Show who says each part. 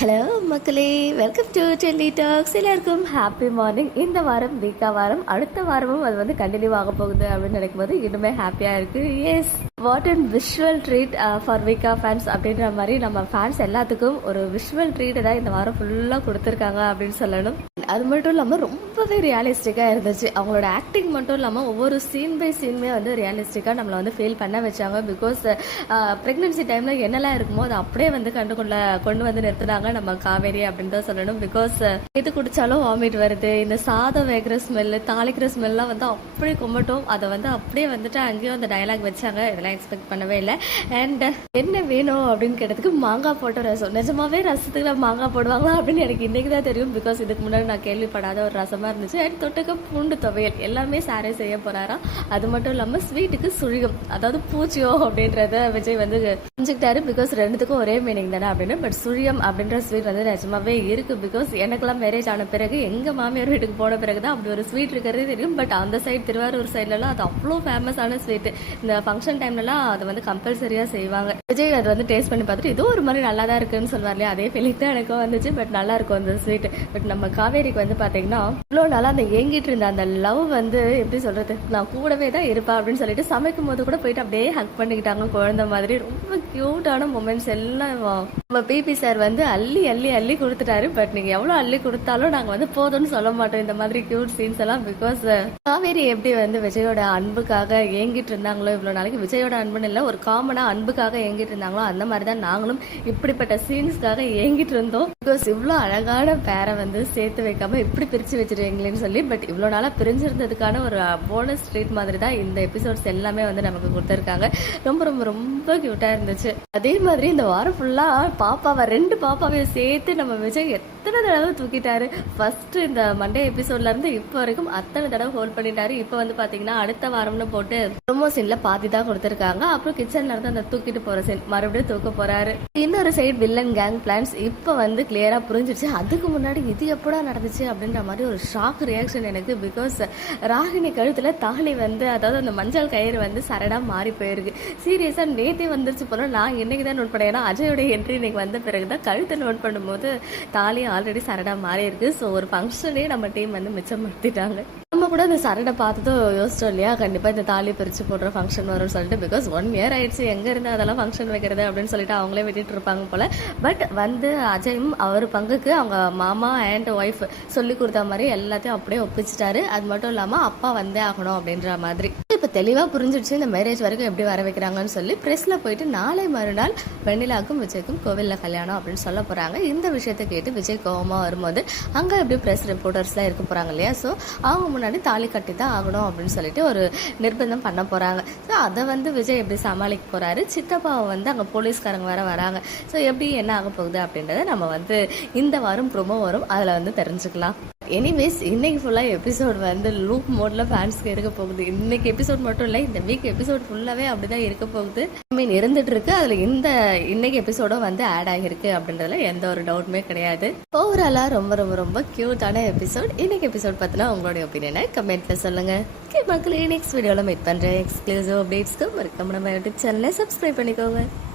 Speaker 1: Hello மக்களே. Welcome to Delhi talks எல்லாருக்கும் happy morning இந்த வாரம் வீக்கா வாரம் அடுத்த வாரமும் அது வந்து கண்டினியூ ஆக போகுது அப்படின்னு நினைக்கும் போது இன்னுமே ஹாப்பியாக இருக்கு. Yes what and visual treat for Vika fans அப்படின்ற மாதிரி நம்ம ஃபேன்ஸ் எல்லாத்துக்கும் ஒரு விஷுவல் ட்ரீட் தான் இந்த வாரம் ஃபுல்லாக கொடுத்துருக்காங்க அப்படின்னு சொல்லணும். அது மட்டும் இல்லாமல் ரொம்பவே ரியலிஸ்டிக்காக இருந்துச்சு. அவங்களோட ஆக்டிங் மட்டும் இல்லாமல் ஒவ்வொரு சீன் பை சீனுமே வந்து ரியலிஸ்டிக்காக நம்மளை வந்து ஃபீல் பண்ண வச்சாங்க. பிகாஸ் ப்ரெக்னென்சி டைமில் என்னெல்லாம் இருக்குமோ அதை அப்படியே வந்து கண்டு கொள்ள கொண்டு வந்து நிறுத்தினாங்க நம்ம காவேரி அப்படின்னு தான் சொல்லணும். பிகாஸ் இது uh, குடித்தாலும் வாமிட் வருது. இந்த சாதம் வேகிற ஸ்மெல்லு தாளிக்கிற ஸ்மெல்லாம் வந்து அப்படியே கும்பட்டும். அதை வந்து அப்படியே வந்துட்டு அங்கேயும் அந்த டயலாக் வச்சாங்க. இதெல்லாம் எக்ஸ்பெக்ட் பண்ணவே இல்லை. அண்ட் uh, என்ன வேணும் அப்படின்னு கேட்டதுக்கு மாங்காய் போட்ட ரசம். நிஜமாவே ரசத்துக்குள்ள மாங்காய் போடுவாங்களா அப்படின்னு எனக்கு இன்றைக்கி தான் தெரியும். பிகாஸ் இதுக்கு முன்னாடி நான் கேள்விப்படாத ஒரு ரசமா இருந்துச்சு. அண்ட் தொட்டுக்க பூண்டு துவையல். எல்லாமே சாரே செய்ய போகிறாராம் அது மட்டும் இல்லாமல் ஸ்வீட்டுக்கு சுழிகம். அதாவது பூச்சியோ அப்படின்றத விஜய் வந்து புரிஞ்சுக்கிட்டாரு. பிகாஸ் ரெண்டுத்துக்கும் ஒரே மீனிங் தானே அப்படின்னு. பட் சுழியம் அப்படின்ற ஸ்வீட் வந்து நிஜமாவே இருக்கு. பிகாஸ் எனக்கெல்லாம் மேரேஜ் ஆன பிறகு எங்க மாமியார் வீட்டுக்கு போன பிறகு தான் அப்படி ஒரு ஸ்வீட் இருக்கிறதே தெரியும். பட் அந்த சைடு திருவாரூர் சைட்லலாம் அது அவ்வளோ ஃபேமஸான ஸ்வீட் இந்த ஃபங்க்ஷன் டைமில் டைம்லலாம் அதை வந்து கம்பல்சரியா செய்வாங்க. விஜய் அது வந்து டேஸ்ட் பண்ணி பார்த்துட்டு இது ஒரு மாதிரி நல்லா தான் இருக்குன்னு சொல்லுவார் இல்லையா அதே ஃபீலிங் தான் எனக்கும் வந்துச்சு. பட் நல்லா இருக்கும் அந்த ஸ்வீட் பட் நம்ம காவேரிக்கு வந்து பாத்தீங்கன்னா இவ்வளோ நாளாக அந்த ஏங்கிட்டு இருந்த அந்த லவ் வந்து எப்படி சொல்றது? நான் கூடவே தான் இருப்பா அப்படின்னு சொல்லிட்டு சமைக்கும் போது கூட போயிட்டு அப்படியே ஹக் பண்ணிக்கிட்டாங்க குழந்தை மாதிரி. ரொம்ப கியூட்டான மூமெண்ட்ஸ் எல்லாம் நம்ம பிபி சார் வந்து அள்ளி அள்ளி அள்ளி கொடுத்துட்டாரு. பட் நீங்க எவ்வளவு அள்ளி கொடுத்தாலும் நாங்க வந்து போதும்னு சொல்ல மாட்டோம் இந்த மாதிரி கியூட் சீன்ஸ் எல்லாம் பிகாஸ் காவேரி எப்படி வந்து விஜயோட அன்புக்காக ஏங்கிட்டு இருந்தாங்களோ இவ்வளவு நாளைக்கு விஜயோட அன்புன்னு இல்லை ஒரு காமனா அன்புக்காக ஏங்கிட்டு இருந்தாங்களோ அந்த மாதிரி தான் நாங்களும் இப்படிப்பட்ட சீன்ஸ்க்காக ஏங்கிட்டு இருந்தோம். பிகாஸ் இவ்வளோ அழகான பேரை வந்து சேர்த்து வைக்காம இப்படி பிரிச்சு வச்சிருவீங்களேன்னு சொல்லி பட் இவ்வளோ நாளா பிரிஞ்சிருந்ததுக்கான ஒரு போனஸ் ட்ரீட் மாதிரி தான் இந்த எபிசோட்ஸ் எல்லாமே வந்து நமக்கு கொடுத்துருக்காங்க. ரொம்ப ரொம்ப ரொம்ப க்யூட்டாக இருந்துச்சு. அதே மாதிரி இந்த வாரம் ஃபுல்லா பாப்பாவை ரெண்டு பாப்பாவையும் சேர்த்து நம்ம விஜய் அத்தனை தடவை தூக்கிட்டாரு? ஃபர்ஸ்ட் இந்த மண்டே எபிசோட்ல இருந்து இப்போ வரைக்கும் அத்தனை தடவை ஹோல்ட் பண்ணிட்டாரு. இப்போ வந்து பாத்தீங்கன்னா அடுத்த வாரம்னு போட்டு ப்ரொமோ சீன்ல பாதி தான் கொடுத்துருக்காங்க. அப்புறம் கிச்சன்ல இருந்து அந்த தூக்கிட்டு போற சீன் மறுபடியும் தூக்க போறாரு. இன்னொரு சைடு வில்லன் கேங் பிளான்ஸ் இப்போ வந்து கிளியராக புரிஞ்சிருச்சு. அதுக்கு முன்னாடி இது எப்படா நடந்துச்சு அப்படின்ற மாதிரி ஒரு ஷாக் ரியாக்ஷன் எனக்கு பிகாஸ் ராகினி கழுத்தில் தாலி வந்து அதாவது அந்த மஞ்சள் கயிறு வந்து சரடாக மாறி போயிருக்கு. சீரியஸாக நேற்றே வந்துருச்சு போல. நான் இன்னைக்கு தான் நோட் பண்ணேன் ஏன்னா அஜயோடைய என்ட்ரி இன்னைக்கு வந்த பிறகு தான் கழுத்தை நோட் பண்ணும்போது தாலி ஆல்ரெடி சரடாக மாறி இருக்கு ஸோ ஒரு ஃபங்க்ஷனே நம்ம டீம் வந்து மிச்சம் மாற்றிட்டாங்க கூட இந்த சரடை பார்த்ததும் யோசிச்சோம் இல்லையா? கண்டிப்பாக இந்த தாலி பிரித்து போடுற ஃபங்க்ஷன் வரும்னு சொல்லிட்டு பிகாஸ் ஒன் இயர் ஆயிடுச்சு எங்கே இருந்து அதெல்லாம் ஃபங்க்ஷன் வைக்கிறது அப்படின்னு சொல்லிட்டு அவங்களே விட்டுட்டு இருப்பாங்க போல. பட் வந்து அஜயும் அவர் பங்குக்கு அவங்க மாமா அண்ட் ஒய்ஃப் சொல்லி கொடுத்த மாதிரி எல்லாத்தையும் அப்படியே ஒப்பிச்சிட்டாரு. அது மட்டும் இல்லாமல் அப்பா வந்தே ஆகணும் அப்படின்ற மாதிரி. தெளிவாக தெளிவா புரிஞ்சிடுச்சு இந்த மேரேஜ் வரைக்கும் எப்படி வர வைக்கிறாங்கன்னு சொல்லி பிரஸ்ல போயிட்டு நாளை மறுநாள் வெண்ணிலாக்கும் விஜய்க்கும் கோவிலில் கல்யாணம் அப்படின்னு சொல்ல போகிறாங்க இந்த விஷயத்தை கேட்டு விஜய் கோபமாக வரும்போது அங்கே எப்படி ப்ரெஸ் ரிப்போர்ட்டர்ஸ்லாம் இருக்க போகிறாங்க இல்லையா? ஸோ அவங்க முன்னாடி தாலி கட்டி தான் ஆகணும் அப்படின்னு சொல்லிட்டு ஒரு நிர்பந்தம் பண்ண போகிறாங்க ஸோ அதை வந்து விஜய் எப்படி சமாளிக்க போகிறாரு சித்தப்பாவை வந்து அங்கே போலீஸ்காரங்க வர வராங்க. ஸோ எப்படி என்ன ஆக போகுது அப்படின்றத நம்ம வந்து இந்த வாரம் ப்ரொமோ வரும். அதில் வந்து தெரிஞ்சுக்கலாம். எனிவேஸ் இன்னைக்கு ஃபுல்லாக எபிசோட் வந்து லூப் மோட்ல ஃபேன்ஸ்க்கு இருக்க போகுது. இன்னைக்கு எபிசோட் மட்டும் இல்லை இந்த வீக் எபிசோட் ஃபுல்லாகவே அப்படிதான் இருக்க போகுது. ஐ மீன் இருந்துட்டு இருக்கு. அதில் இந்த இன்னைக்கு எபிசோடும் வந்து ஆட் ஆகிருக்கு அப்படின்றதுல எந்த ஒரு டவுட்டுமே கிடையாது. ஓவராலாக ரொம்ப ரொம்ப ரொம்ப க்யூட்டான எபிசோட் இன்னைக்கு எபிசோட் பார்த்தினா உங்களுடைய ஒப்பீனியனை கமெண்ட்ல சொல்லுங்க. ஓகே மக்களே நெக்ஸ்ட் வீடியோவில் மீட் பண்ணுறேன் எக்ஸ்க்ளூசிவ் அப்டேட்ஸ்க்கு மறக்காம நம்ம யூடியூப் சேனலை சப்ஸ்கிரைப் பண்ணிக்கோங்க.